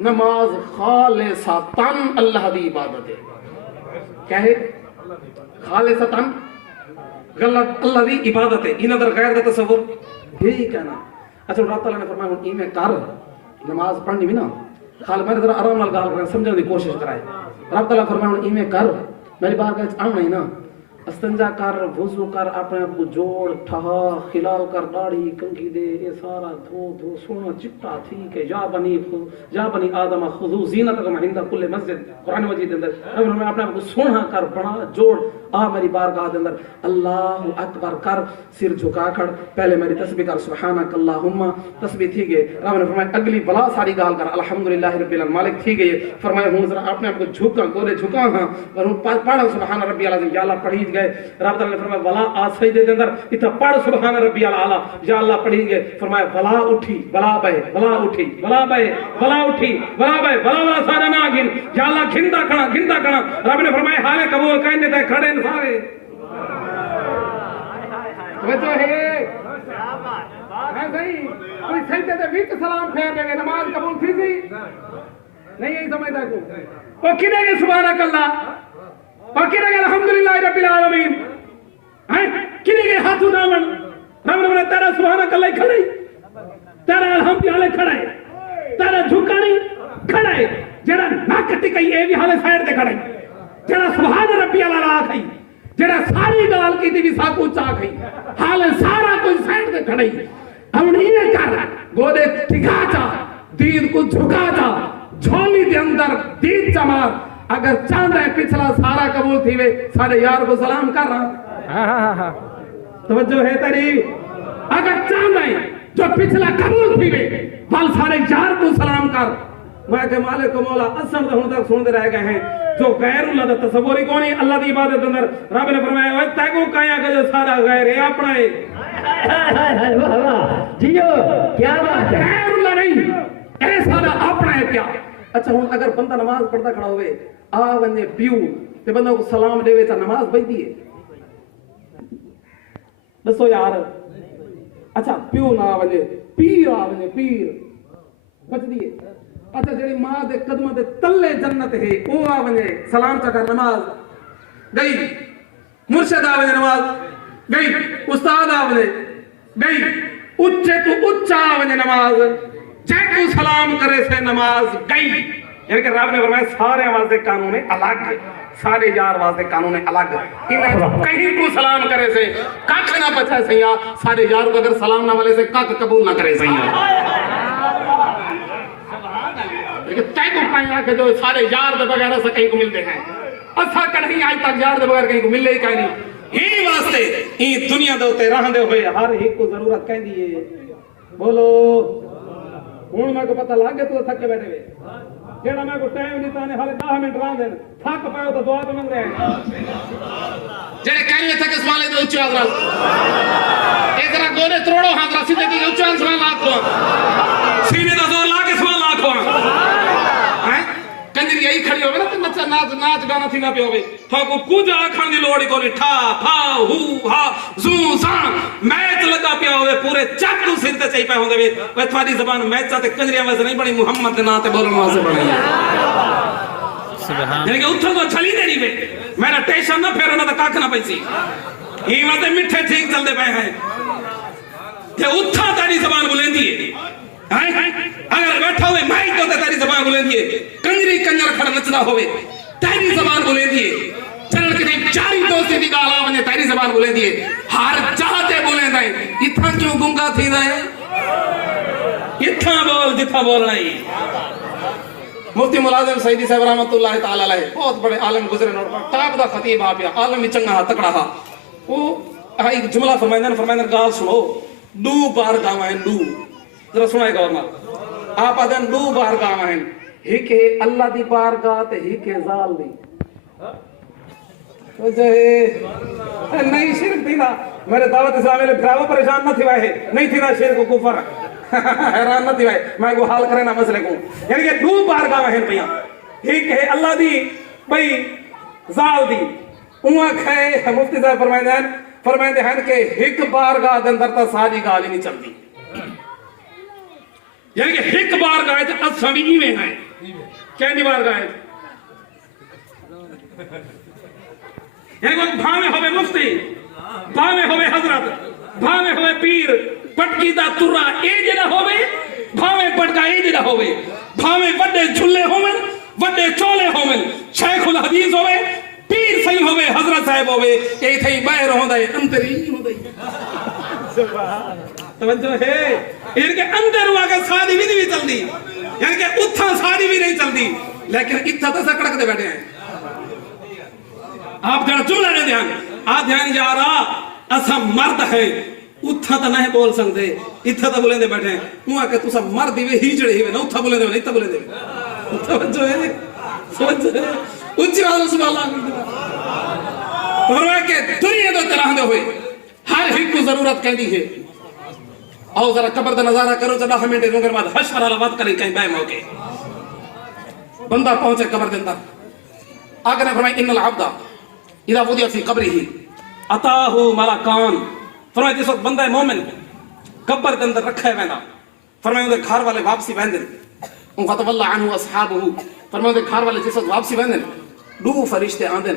नमाज खालिसतन अल्लाह दी इबादत है क्या है खालिसतन गलत अल्लाह दी इबादत है इन अंदर गैर दा तसव्वुर ठीक है ना अच्छा अल्लाह ताला ने फरमाया हुन इमे कर नमाज पढ़नी भी ना खाल मैंने जरा आराम नाल गाल कर समझने की कोशिश कराए रब ताला फरमाया इमे कर मेरी बात का आना ही ना अस्तंजा कर वुजू कर अपने आप को जोड़ ठहा खिलाल कर दाढ़ी कंघी दे ये सारा धो धो सोना चिट्टा ठीक है या बनी आदम खुदू ज़ीनतकुम इंदा कुल्ले मस्जिद कुरान मजीद के अंदर रब ने अपने आप को सोना कर बना जोड़ आ मेरी बारगाह के अंदर अल्लाहु अकबर कर सिर झुका खड़ पहले मेरी तस्बीह कर सुभानक अल्लाहुम्मा तस्बीह थी गई रब ने फरमाया अगली बला सारी गाल कर अल्हम्दुलिल्लाह रब्बिल मालिक थी गई फरमाया हूं जरा अपने आप को झुका गोरे झुका हां और पढ़ सुभान रब्बियल अज़ीम या अल्लाह पढ़ी गए रब ताला ने फरमाया वला आ सजदे के अंदर इतना पढ़ सुभान रब्बियल आला या अल्लाह पढ़ी गए फरमाया वला उठी वला बहे वला उठी वला बहे वला उठी वला बहे वला वला सारा ना गिन या अल्लाह गिनता खड़ा रब ने फरमाया हाले कबूल कहने ते खड़े सारे वजह है है सही कोई सजदे दे विच सलाम फेर देगे नमाज कबूल थी सी नहीं यही समझदा को ओ किने के सुभानक अल्लाह और किने के अल्हम्दुलिल्लाह रब्बिल आलमीन हैं किने के हाथ उठावन रब ने तेरा सुभान अल्लाह खड़े, तेरा अल्हम्दुलिल्लाह खड़े, तेरा झुकानी खड़े, जेड़ा नक टिकई ए भी हाले साइड ते खड़े, जेड़ा सुभान रब्बी अला आखई, जेड़ा सारी गाल की भी साकू चाखई, हाले सारा कुछ साइड ते खड़े। हम इने कर गोदे टिका जा, दीन को झुका जा, झोली दे अंदर दीन जमार। अगर चांद है पिछला सारा कबूल थी वे, सारे यार को सलाम कर रहा। तवज्जो है तेरी। अगर चांद है जो पिछला कबूल थी वे, बल सारे यार को सलाम कर। मैं के मालिक मौला असम तो हुन तक सुनते रह गए हैं, जो गैरुल्लाह दा तसव्वुर ही कोनी अल्लाह दी इबादत अंदर। रब ने फरमाया ओए तैको काया के जो सारा गैर है अपना है। वाह वाह जियो, क्या बात है। गैरुल्लाह नहीं, ए सारा अपना है क्या। अच्छा हुन अगर बंदा नमाज पढ़ता खड़ा होवे, आ वने पियो ते बंदा को सलाम देवे ता नमाज बजदी है। दसो यार। अच्छा पियो ना वने, पीर आ वने, पीर बजदी है। अच्छा जेड़ी मां दे कदमां दे तल्ले जन्नत है, ओ आ वने सलाम चकर नमाज गई, मुर्शिद आ वने नमाज गई, उस्ताद आ वने गई, उच्चे तो उच्चा आ वने नमाज, जैको सलाम करे से नमाज गई। यानी कि रब ने फरमाया सारे वास्ते कानून अलग, सारे यार वास्ते कानून अलग। इन्हें कहीं को सलाम करे से कख ना बचा सैया, सारे यार को अगर सलाम ना वाले से कख कबूल ना करे सैया। लेकिन तय को पाया कि जो सारे यार दे बगैर से कहीं को मिलते हैं, असा कहीं आज तक यार दे बगैर कहीं को मिले ही कहीं नहीं। ई वास्ते ई दुनिया दे उत्ते रहंदे होए हर एक को जरूरत कहंदी है। बोलो हुन मैं को पता लग गया तू थके बैठे वे, जेड़ा मैं को टाइम नहीं ताने हाले 10 मिनट रह दे, थक पायो तो दुआ तो मंग रहे हैं। जेड़े कहीं थके सवाले दे उच्च आदरा ए जरा गोरे त्रोड़ो हादरा सीधे की उच्च सवाल लाखो, सीने दा जोर ला के सवाल लाखो हैं। कंजरी यही खड़ी होवे ना तो नच नाच नाच गाना थी ना पे होवे, थाको कुछ आखण दी लोड़ कोनी। ठा फा हु हा जू सा मैच लगा पिया होवे, पूरे चाकू सिर ते चई पे होंदे वे। वे थारी जुबान मैच ते कंजरिया वस नहीं बनी, मुहम्मद दे नाम ते बोलण वास्ते बनी है। सुभान यानी कि उठो तो छली देनी वे, मेरा टेंशन ना फेरो ना तो काख ना पैसी। ई मते मिठे ठीक चलदे पे हैं ते उठा तारी जुबान बुलंदी है। अगर बैठा हुए माइक तो तेरी जबान बुलंदी है, कंजरी कंजर खड़ा नचदा होवे तेरी जबान बुलंदी है, चरण के चारी दोस्ती दी गाल आवने तेरी जबान बुलंदी है। हर चाहते बोलेंदा है, इथा क्यों गुंगा थीदा है, इथा बोल जिथा बोलना ही। मुफ्ती मुलाजिम सईदी साहब रहमतुल्लाह तआला अलैह बहुत बड़े आलिम गुजरे नोट टाप दा खतीब आ पिया, आलिम चंगा हा तकड़ा हा। वो एक जुमला फरमाइंदा गाल सुनो, दू बार गावा है, दू जरा सुनाए गौर नाल। आप आदन दो बार गाव हैं, एक है अल्लाह दी बारगाह ते एक है जाल दी। तो जो है नहीं शिरक थी ना, मेरे दावत इस्लामी ले फिरावो परेशान ना थी वाहे, नहीं थी ना शिरक कुफर हैरान ना थी वाहे, मैं को हाल करे ना मसले को। यानी कि दो बार गाव हैं भैया, एक है अल्लाह दी भाई जाल दी। उमा खे मुफ्ती साहब फरमाइंदे हैं कि एक बारगाह दे अंदर ता सारी गाल ही नहीं चलती। यानी कि एक बार गाय तो असां भी इवें हैं, कहनी बार गाय यानी कि भावे होवे मुफ्ती, भावे होवे हजरत, भावे होवे पीर, पटकी दा तुरा ए जेड़ा होवे, भावे पटका ए जेड़ा होवे, भावे वड्डे झुल्ले होवन, वड्डे चोले होवन, शेखुल हदीस होवे, पीर सही होवे, हजरत साहब होवे, ए थई बाहर होंदा है, अंदर ही होंदा है। सुभान तवज्जो है। इनके अंदर हुआ के शादी भी नहीं चलती, यानी कि उठा शादी भी नहीं चलती, लेकिन इतना तो सकड़क दे बैठे हैं। आप जरा जुमला ने ध्यान आ ध्यान जा रहा, असा मर्द है उठा तो नहीं बोल सकते, इतना तो बोलेंदे बैठे हैं। हुआ के तुसा मर्द ही ही जड़े ही ना उठा बोलेंदे नहीं तो बोलेंदे। तवज्जो है, समझ है, उच्च आवाज सुभान अल्लाह। फरमाया के दुनिया दो तरह दे हुए हर एक को जरूरत कहती है। आओ जरा कब्र का नजारा करो, 10 मिनट के बाद हश्र वाला बात करें कहीं बैम होके। बंदा पहुंचे कब्र के अंदर, आगे ने फरमाया इन्नल अब्दा इदा वुदिया फी कब्रिही अताहु मलकान। फरमाया जिस वक्त बंदा मोमिन कब्र के अंदर रखा है वेंदा, फरमाया उनके घर वाले वापसी वेंदे, उन फतवल्ला अनहु असहाबहु। फरमाया उनके घर वाले जिस वक्त वापसी वेंदे, दो फरिश्ते आंदे,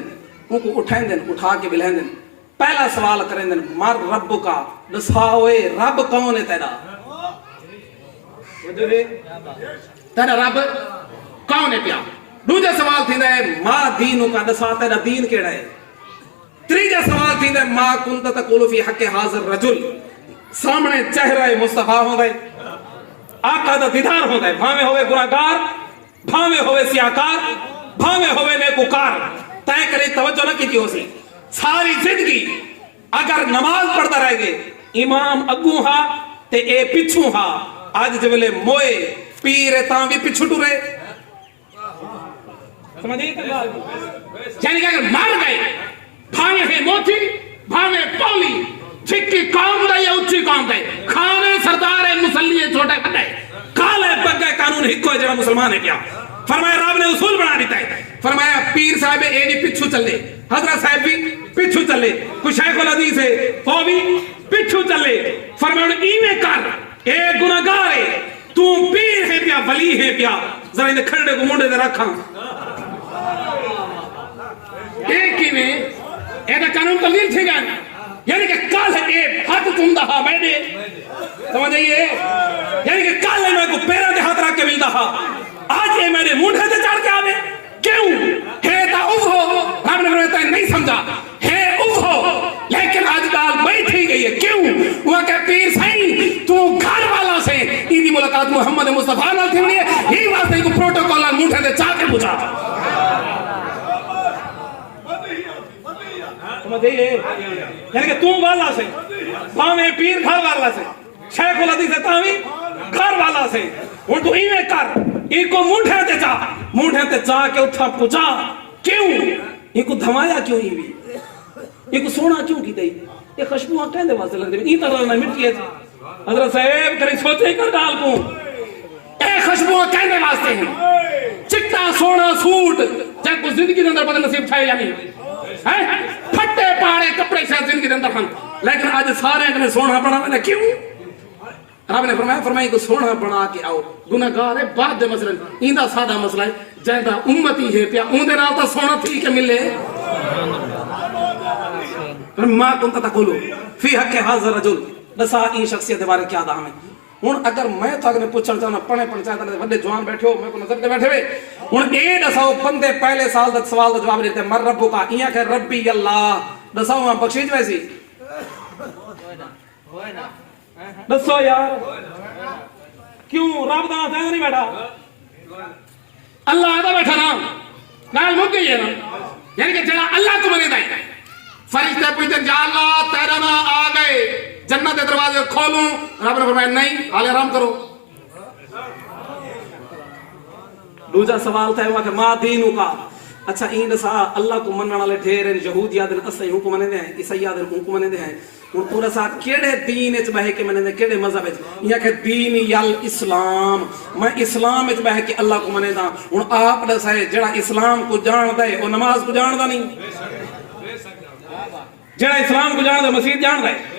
उनको उठाएंदे, उठा के बिलाएंदे, पहला सवाल करें मर रब का दसाओए रब कौन है तेरा तेरा रब कौन है प्या दूजा सवाल थींदा है मां दीन का दसा तेरा दीन केड़ा है तीजा सवाल थींदा है मां कुंत तकुलु फी हक हाज़िर रजुल सामने चेहरा मुस्तफा होंदा है आका दा दीदार होंदा है भावे होवे गुनाहगार भावे होवे सियाकार भावे होवे नेकुकार तय करे तवज्जो न कीती होसी सारी जिंदगी अगर नमाज पढ़ता रह गए इमाम अगू हा ते ए पिछू हा आज जवेले मोए पीर तां भी पिछू टुरे समझिए यानी कि अगर मान गए भावे है मोती भावे पौली छिक्की कौम दा या उच्ची कौम दा खाने सरदार है मुसल्ली है छोटे बड़े काले बग्गे कानून हिको है जेड़ा मुसलमान है क्या फरमाया रब ने उसूल बना दिता है फरमाया पीर साहब ए भी पिछू चले हजरत साहब भी पिछू चले कुछ शेखुल हदीस है वो भी पिछू चले फरमाया इवें कर ए गुनाहगार है तू पीर है क्या वली है क्या जरा इन खंडे को मुंडे दे रखा एक ही में एदा कानून तब्दील थे गया यानी कि कल ए हाथ चुमदा हा मैंने समझ आइए यानी कि कल मैं को पैरा दे हाथ रख के मिलदा हा आज ये मेरे मुंडे ते चढ़ के आवे क्यों है ता उफ हो रब ने फरमाया नहीं समझा है उफ हो लेकिन आजकल बैठी गई है क्यों वो के पीर सही तू घर वाला से इदी मुलाकात मोहम्मद मुस्तफा नाल थी है ही वास्ते को प्रोटोकॉल मुंडे ते चढ़ के बुझा समझिए यानी कि तू वाला से भावे पीर घर वाला से शेखुल हदीस है तावी घर वाला से हुन तू इवें कर इको मुंडे ते जा के उठा पुजा क्यों इको धमाया क्यों ही भी इको सोना क्यों की दई ये खुशबू कहंदे वास्ते लगदे ई तरह ना मिट्टी है हजरत साहब करे सोचे कर डाल को ए खुशबू कहंदे वास्ते हैं चिट्टा सोना सूट जब को जिंदगी के अंदर पता नसीब छाए या नहीं है फटे पाड़े कपड़े शायद जिंदगी के अंदर हम लेकिन आज सारे ने सोना बना क्यों रब ने फरमाया को सोना बना के आओ गुनाहगार है बाद दे मसलन इंदा सादा मसला है जेंदा उम्मती है पिया उंदे नाल ता सोना ठीक है मिले मां कुंत तकुलु फी हक हाज़िर रजुल दसा ई शख्सियत के बारे क्या दाम है हुन अगर मैं तो अगने पूछण चाहना पणे पंचायत दे वड्डे जवान बैठे हो मैं को नजर ते बैठे वे हुन ए दसाओ बंदे पहले साल दा सवाल दा जवाब देते मर रब्बु का इया के रब्बी अल्लाह दसाओ हां बख्शीश वैसी दसो यार क्यों रब दा नाम नहीं बैठा अल्लाह दा बैठा ना गाल मुक गई है ना यानी कि जेड़ा अल्लाह को मने दा फरिश्ते पूछते जा अल्लाह तेरा ना आ गए जन्नत के दरवाजे खोलूं रब ने फरमाया नहीं हाले आराम करो दूसरा सवाल था वो कि मां दीनु का अच्छा इन दसा अल्लाह को मनने वाले ढेर हैं यहूदिया दिन असई हुक्म मने हैं ईसाईया दिन हुक्म मने हैं और पूरा सा केड़े दीन विच बह के मने केड़े मजहब विच या के दीन यल इस्लाम मैं इस्लाम विच बह के अल्लाह को मनेदा हुन आप दसा जेड़ा इस्लाम को जानदा है ओ नमाज को जानदा नहीं जेड़ा इस्लाम को जानदा मस्जिद जानदा है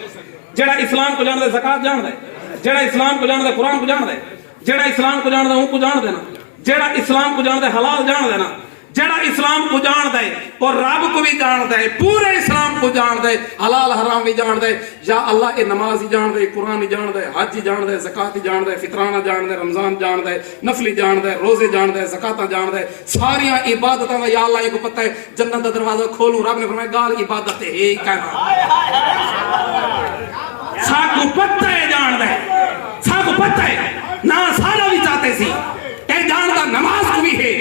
जेड़ा इस्लाम को जानदा ज़कात जानदा है जेड़ा इस्लाम को जानदा कुरान को जानदा है जेड़ा इस्लाम को जानदा उनको जानदा ना जेड़ा इस्लाम को जानदा हलाल जानदा ना जेड़ा इस्लाम को जानदा है और रब को भी जानदा है पूरे इस्लाम को जानदा है हलाल हराम भी जानदा है या अल्लाह ए नमाज ही जानदा है कुरान ही जानदा है हज ही जानदा है ज़कात ही जानदा है फितराना जानदा है रमजान जानदा है नफली जानदा है रोजे जानदा है ज़कात जानदा है सारियां इबादतां दा या अल्लाह को पता है जन्नत दा दरवाजा खोलूं रब ने फरमाया गाल इबादत है ही कहना साकू पता है जानदा है साकू पता है ना सारा भी चाहते सी ए जानदा नमाज को भी है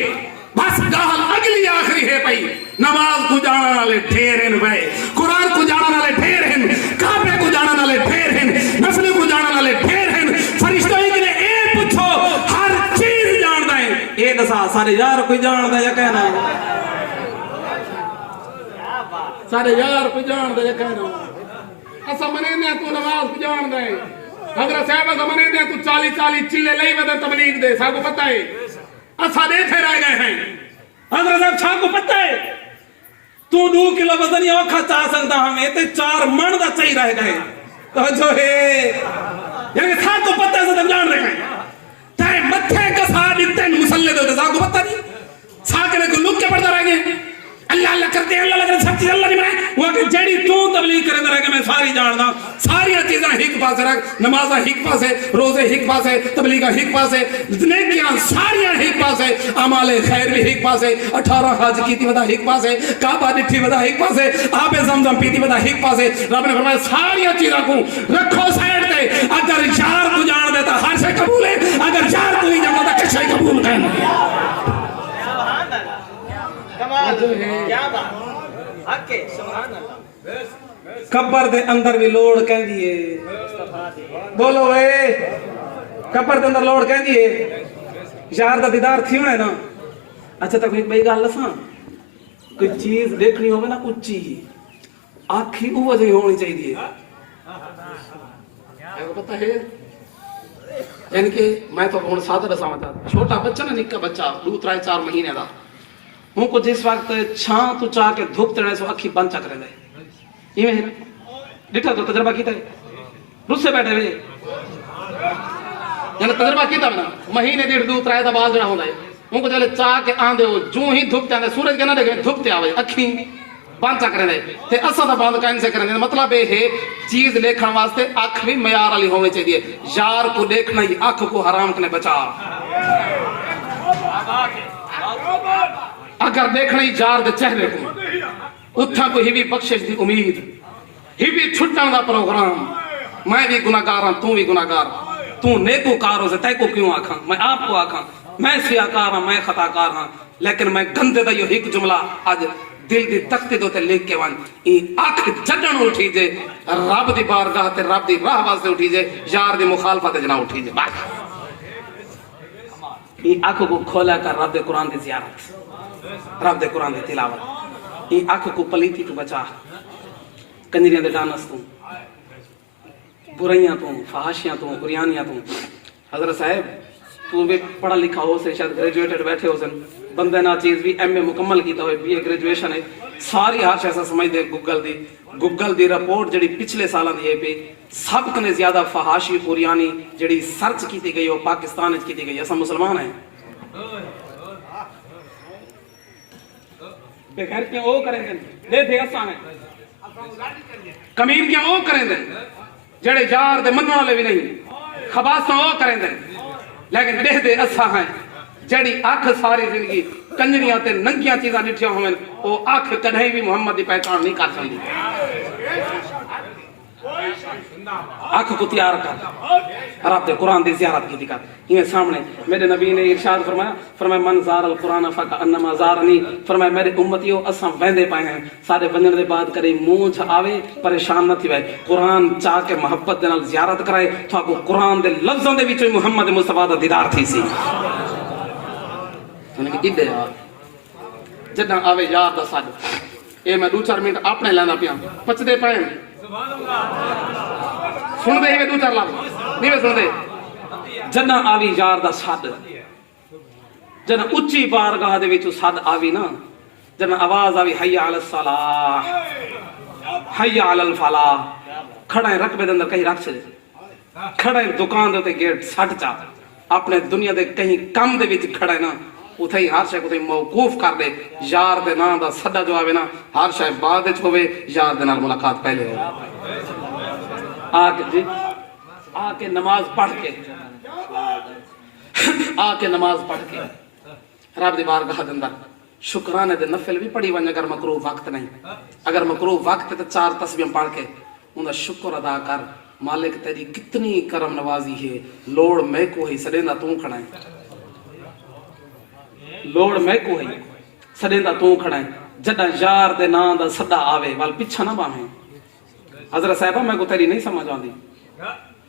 बस गाल अगली आखिरी है भाई नमाज को जाने वाले ढेर हैं भाई कुरान को जाने वाले ढेर हैं काबे को जाने वाले ढेर हैं नफल को जाने वाले ढेर हैं फरिश्तों के लिए ए पूछो हर चीज जानदा है ए दसा सारे यार कोई जानदा या कहना सारे यार कोई जानदा या कहना असा मने ने तू नमाज को जानदा है हजरत साहब जमाने ने तू 40 चिल्ले लई वदन तबलीग दे सबको पता है असा देखे रह गए हैं हजरत साहब छा को पता है तू 2 किलो वजन औखा चा सकता हमें ते 4 मन दा चाहिए रह गए तो जो है यानी था को पता है सब जान रहे हैं ताए मथे का सा दिते मुसल्ले दे सा को पता नहीं सा के को लुक के पड़ता रह गए अल्लाह अल्लाह करते हैं अल्लाह लग रहा सब चीज अल्लाह नहीं बनाए वो के जेड़ी तू तबलीग तबलीग करते रह के मैं सारी जानदा सारिया चीज़ां हिक पासे रख नमाज़ां हिक पासे रोज़े हिक पासे तबलीगां हिक पासे नेकियां सारियां हिक पासे अमाले खैर भी हिक पासे 18 हज कीती वदा हिक पासे काबा डिठी वदा हिक पासे आबे ज़मज़म पीती वदा हिक पासे रब ने फरमाया सारिया चीज़ां को रखो साइड ते अगर यार तू जान दे तो हर शे कबूल है अगर यार तू नहीं जानदा तो किसी कबूल कर क्या बात हक है सुभान अल्लाह कब्र दे अंदर भी लोड़ कहंदी है बोलो वे कब्र दे अंदर लोड़ कहंदी है यार दा दीदार थी होना ना अच्छा तो एक बई गल दसा कोई चीज देखनी होवे ना उच्ची आखी वो जही होनी चाहिए आपको पता है यानी कि मैं तो हुन सादा दसावां ता छोटा बच्चा ना निक्का बच्चा 2-3-4 महीने दा हूं को जिस वक्त छां तू चाह के धूप तणे सो अखी बंद चक रहे इवें डिठा तो तजर्बा कीता है रुस्से बैठे वे यानी तजर्बा कीता ना महीने 1.5-2-3 दा बाल जड़ा होंदा है हूं को जले चाह के आंदे हो जो ही धूप ते सूरज के ना देखे धूप ते आवे अखी बंद चक रहे ते असा दा बंद काइन से करने मतलब ये है चीज देखने वास्ते अख भी मयार वाली होनी चाहिए यार को देखना ही अख को हराम करने बचा अगर देखना ही जार दे चेहरे को उठा को ही भी बख्शिश दी उम्मीद ही भी छुट्टन दा प्रोग्राम मैं भी गुनाहगार हां तू भी गुनाहगार तू नेकोकार हो से तै को क्यों आखा मैं आपको आखा मैं सियाकार हां मैं खताकार हां लेकिन मैं गंदे दा यो एक जुमला आज दिल दी तख्ती दो ते लिख के वन ई आंख जडन उठी जे रब दी बारगाह ते रब दी राह वास्ते उठी जे यार दी मुखालफत जना उठी जे बस ई आंख को खोला कर रब दे कुरान दी जियारत रब दे कुरान दी तिलावत ई आंख को पलीती तो बचा कंजरियां दे डांस तो बुराइयां तो फहाशियां तो उरियानियां तो हजरत साहब तू भी पढ़ा लिखा हो से शायद ग्रेजुएटेड बैठे हो सन बंदे ना चीज भी एमए मुकम्मल कीता होए बीए ग्रेजुएशन है सारी हर शे समझदे गूगल दी रिपोर्ट जड़ी पिछले सालां दी है पे सब कने ज्यादा फहाशी उरियानी जड़ी सर्च कीती गई हो पाकिस्तान विच कीती गई असा मुसलमान है बेकार के ओ करेंगे दे असा है कमीन के ओ करेंगे जड़े यार दे मनने वाले भी नहीं खबासा ओ करेंगे लेकिन दे असा है जड़ी अख सारी जिंदगी कंजरियां ते नंगियां चीज़ां डिठियां होवन ओ अख कदे भी मोहम्मद दी पहचान नहीं कर सकदी अख को तैयार कर रब दे कुरान दी ज़ियारत की कर ये सामने मेरे नबी ने इरशाद फरमाया मन ज़ारल कुरान फका अन्नमा ज़ारनी फरमाया मेरे उम्मतियों असां वेंदे पाए हैं सारे वंजण दे बाद करे मुंह च आवे परेशान न थी वे कुरान चाह के मोहब्बत दे नाल ज़ियारत कराए थाको कुरान दे लफ्ज़ां दे विच मुहम्मद मुस्तफा दा दीदार थी सी इधे जदा आवे यार दा सद ए मैं 2-4 मिनट अपने लेना पिया पचदे पाए सुनदे ही 2-4 लफ्ज नहीं वे सुनदे जदा आवी यार दा सद जदा उच्ची बारगाह दे विच सद आवी ना जदा आवाज आवी हय्या अलस सलाह हय्या अलल फलाह खड़ा है रकबे दे अंदर कहीं रख छे खड़ा है दुकान दे उते गेट सट चा अपने दुनिया दे कहीं काम दे विच खड़ा है ना उथे ही हर शे को मौकूफ कर दे यार दे नाम दा सदा जो आवे ना हर शे बाद विच होवे यार दे नाल मुलाकात पहले हो आके नमाज पढ़ के रब दी बारगाह दे अंदर शुक्राने दे नफल भी पढ़ी वन अगर मकरूह वक्त नहीं अगर मकरूह वक्त ते 4 तस्बीह पढ़ के उनका शुक्र अदा कर मालिक तेरी कितनी करम नवाजी है लोड़ मैं को ही सडेंदा तू खड़ा है लोड़ मैं को है सडेंदा तू खड़ा है जदा यार दे नाम दा सदा आवे वाल पीछा ना बाहे हजरत साहिबा मैं को तेरी नहीं समझ आंदी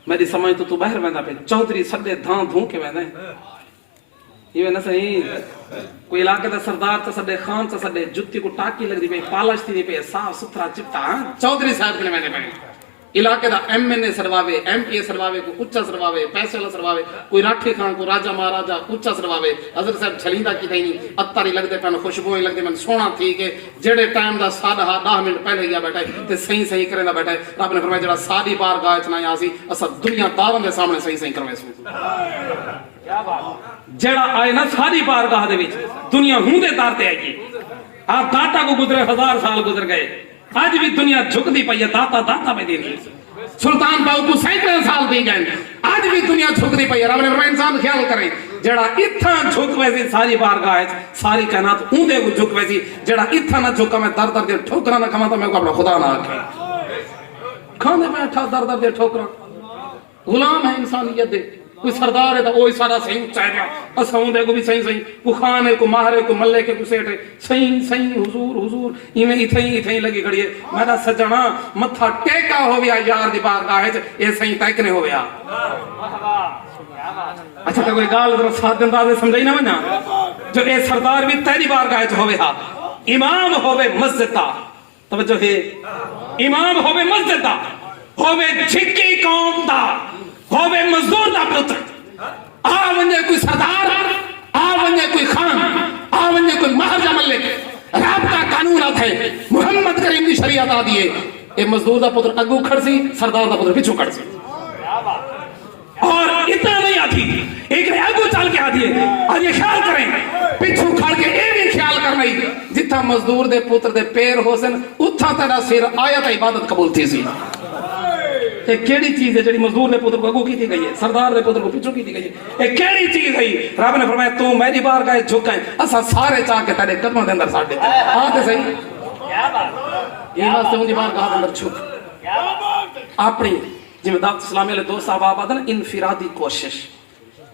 मेरी समझ तो तू बाहर वेंदा पे चौधरी सदे धां धू के वेंदा ये ना सही कोई इलाके दा सरदार तो सदे खान तो सदे जुत्ती को टाकी लगदी पे पालिश थी पे साफ सुथरा चिट्टा चौधरी साहब के वेंदे पे इलाके दा एमएनए सरवावे एमपीए सरवावे को उच्चा सरवावे पैसे वाला सरवावे कोई राठी खान को राजा महाराजा उच्चा सरवावे हजरत साहब छलींदा की नहीं अत्तारी लगदे पन खुशबू लगदे मन सोना थी के जेड़े टाइम दा 10 मिनट पहले गया बैठा ते सही करेंदा बैठा रब ने फरमाया जेड़ा सादी बारगाह च ना आसी असा दुनिया दारों दे सामने सही करवेसू क्या बात जेड़ा आए ना सादी बारगाह दे विच दुनिया हूं दे तार ते आई आप डाटा को गुजरे 1000 साल गुजर गए आज भी दुनिया झुकती पई है, दाता दाता पे दे रही। सुल्तान बाबू को सैकड़े साल दी गए, आज भी दुनिया झुकती पई है। रब ने फरमाया इंसान ख्याल करे जड़ा इथा झुक वैसी सारी बारगाह है, सारी कायनात ऊंदे को झुक वैसी, जड़ा इथा ना झुका मैं दर दर दे ठोकरा ना खमा तो मैं को अपना खुदा ना आखे खाने में ठा दर दर दे ठोकरा। गुलाम है इंसानियत दे, कोई सरदार है तो वो सारा सही चाहिए असौंदे को भी सही सही, को खाने को मारे को मल्ले के कुसेटे सही सही हुजूर हुजूर इवें इथे लगी खड़ी है। मेरा सजना मत्था टेका हो गया यार दी बारगाह है, ये सही तकने हो गया। अच्छा तो कोई गाल जरा साथ अंदाज से समझाई ना वना, जो ए सरदार भी तेरी बारगाह च होवे हा, इमाम होवे मस्जिद दा, तवज्जो है, इमाम होवे मस्जिद दा, होवे झिक्की कौम दा, होवे मजदूर दा पुत्र, आ वने कोई सरदार, आ वने कोई खान, आ वने कोई महाराजा मलिक, रब का कानून आथे, मोहम्मद करीम दी शरीयत आ दिए, ए मजदूर दा पुत्र अगू खड़सी, सरदार दा पुत्र पिछू खड़सी। और इतना नहीं आती, एक ने अगू चल के आती है, और ये ख्याल करें पिछू खड़ के ये भी ख्याल करना ही, जिथा मजदूर दे पुत्र दे पैर होसन उथा तेरा सिर आयत इबादत कबूल थी सी। ये केड़ी चीज है जेडी मजदूर ने पुत्र को अगू की थी गई है, सरदार ने पुत्र को पिछू की थी गई है, ये केड़ी चीज है? रब ने फरमाया तू मेरी बारगाह झुका है, असा सारे चाह के तेरे कदमों दे अंदर साडे हां ते सही क्या बात ये वास्ते उनकी बारगाह दे अंदर झुक अपनी जिवें दाऊद इस्लामी वाले दोस्त साहब आबाद ना इनफिरादी कोशिश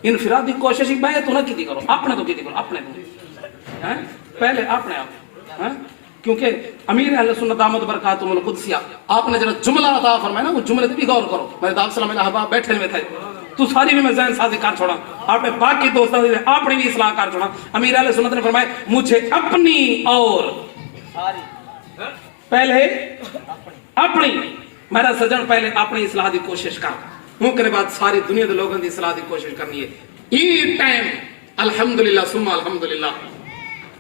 मैं तो ना की करो, अपने तो की करो, अपने तो हैं पहले अपने आप हैं, क्योंकि अमीर अहले सुन्नत दामद बरकातुहुल कुदसिया आपने जरा जुमला अता फरमाया ना, वो जुमले पे भी गौर करो। मेरे दाऊद इस्लामी वाले अहबाब बैठे हुए थे, तू सारी भी मैं ज़हन साजी कर छोड़ा, आपने बाकी दोस्तों ने अपनी भी इस्लाह कर छोड़ा। अमीर अहले सुन्नत ने फरमाया मुझे अपनी और पहले अपनी, मेरा सजन पहले अपनी इस्लाह की कोशिश कर, मुकरे बाद सारी दुनिया के लोगों की इस्लाह की कोशिश करनी है। ई टाइम अल्हम्दुलिल्लाह सुम्मा अल्हम्दुलिल्लाह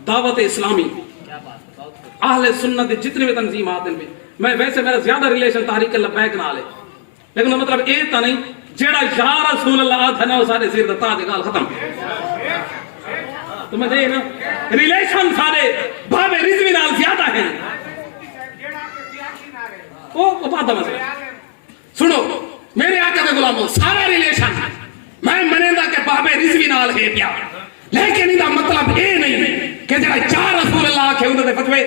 दावत इस्लामी अहले सुन्नत के जितने भी तंजीमात हैं, मैं वैसे मेरा ज्यादा रिलेशन तहरीक लब्बैक नाल है, लेकिन मतलब ये तो नहीं जेड़ा या रसूल अल्लाह आधा ना सारे सिर दा ताज गाल खत्म। तो मैं दे ना रिलेशन सारे भावे रिजवी नाल ज्यादा है, वो बात मसला सुनो मेरे आका दे गुलामो, सारा रिलेशन मैं मनेंदा के बाबे रिजवी नाल है पिया, लेकिन इदा मतलब ये नहीं कि जरा चार रसूल अल्लाह के उन्होंने फतवे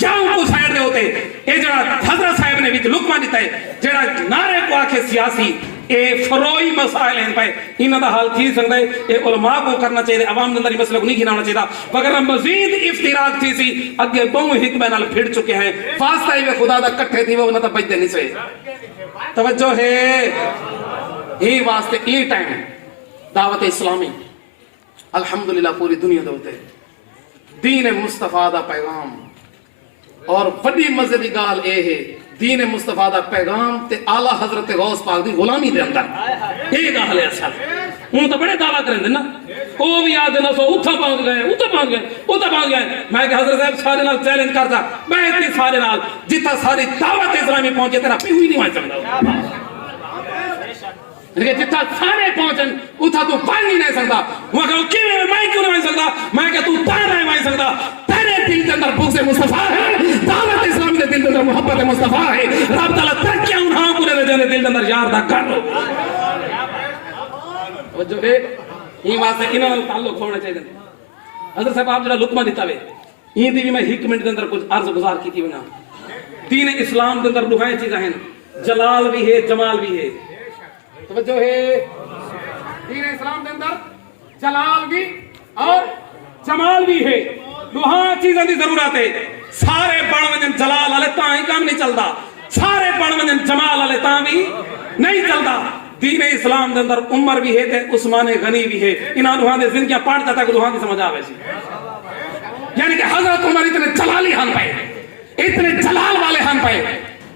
जाऊं को साइड दे होते, ये जरा हजरत साहब ने भी लुकमा दिता है, जरा नारे को आखे सियासी ए फरोई मसाइल हैं पे इन्हां दा हाल थी सकदा है, ये उलमा को करना चाहिए, अवाम दे अंदर मसले को नहीं गिनाना चाहिए, वगैरह मजीद इफ्तिराक थी सी अगे बहु हिकमे नाल भिड़ चुके हैं, वास्ता ही वे खुदा दा इकट्ठे थी वो ना ता बजदे नहीं से। तवज्जो है ये वास्ते ये टाइम दावत इस्लामी अल्हम्दुलिल्लाह पूरी दुनिया दे होते दीन मुस्तफा दा पैगाम, और बड़ी मजे की गाल ये है दीन मुस्तफा दा पैगाम ते आला हजरत गौस पाक दी गुलामी दे अंदर ये गाल है असल। हूं तो बड़े दावा करेंदे ना, ओ भी याद ना सो उठा पहुंच गए, उठा पहुंच गए, उठा पहुंच गए, मैं कहा हजरत साहब सारे नाल चैलेंज करदा, मैं इतनी सारे नाल जितना सारी दावत इस्लामी पहुंचे तेरा पी हुई नहीं मान सकदा, लेकिन जितना सारे पहुंचन उथा तू पान ही नहीं सकता, वो कहो कि मैं क्यों नहीं सकता, मैं कह तू तार नहीं मान सकता, तेरे दिल के अंदर बुग़्ज़ मुस्तफा है, दावत इस्लामी के दिल के अंदर मोहब्बत मुस्तफा है, रब तआला तरक्कियां उन्हां पूरे दे जने दिल के अंदर यार दा कर लो। और जो है ई वास्ते इन्हां नाल ताल्लुक होना चाहिए। हजरत साहब आप जरा लुकमा दिता वे ई दी भी मैं 1 मिनट के अंदर कुछ अर्ज गुजार की थी बना, दीन इस्लाम के अंदर दुहाई चीज़ां हैं, जलाल भी है जमाल भी है। तो जो है दीन इस्लाम के अंदर जलाल भी और जमाल भी है, दुहा चीज़ों की जरूरत है। सारे बण वजन जलाल वाले ता ही काम नहीं चलता, सारे बण वजन जमाल वाले ता भी नहीं चलता। दीन इस्लाम के अंदर उमर भी है ते उस्मान गनी भी है, इन्हां दुहा दे जिंदगियां पढ़ता तक दुहा की समझ आवे सी, यानी कि हजरत उमर इतने जलाली हन पाए, इतने जलाल वाले हन पाए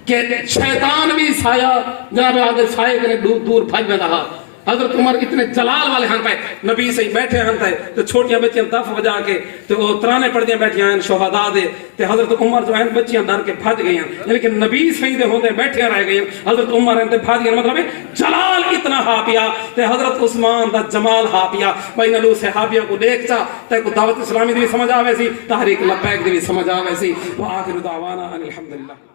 कि शैतान भी साया जनाब आगे साए करे दूर दूर भाग में रहा। हजरत उमर इतने जलाल वाले हन पे नबी से बैठे हन पे तो छोटियां बच्चियां दफ बजा के तो वो तराने पढ़दियां बैठियां हैं शोहदा दे ते हजरत उमर जो है बच्चियां डर के भज गई हैं, यानी कि नबी सही दे होंदे बैठे रह गए हजरत उमर हैं ते भज गए, मतलब जलाल इतना हा पिया ते हजरत उस्मान दा जमाल हा पिया। भाई नलू सहाबिया को देख चा ते को दावत इस्लामी दी समझ आवे सी, तहरीक लब्बैक दी समझ आवे सी। व आखिर दावाना अनिल हम्दुलिल्लाह।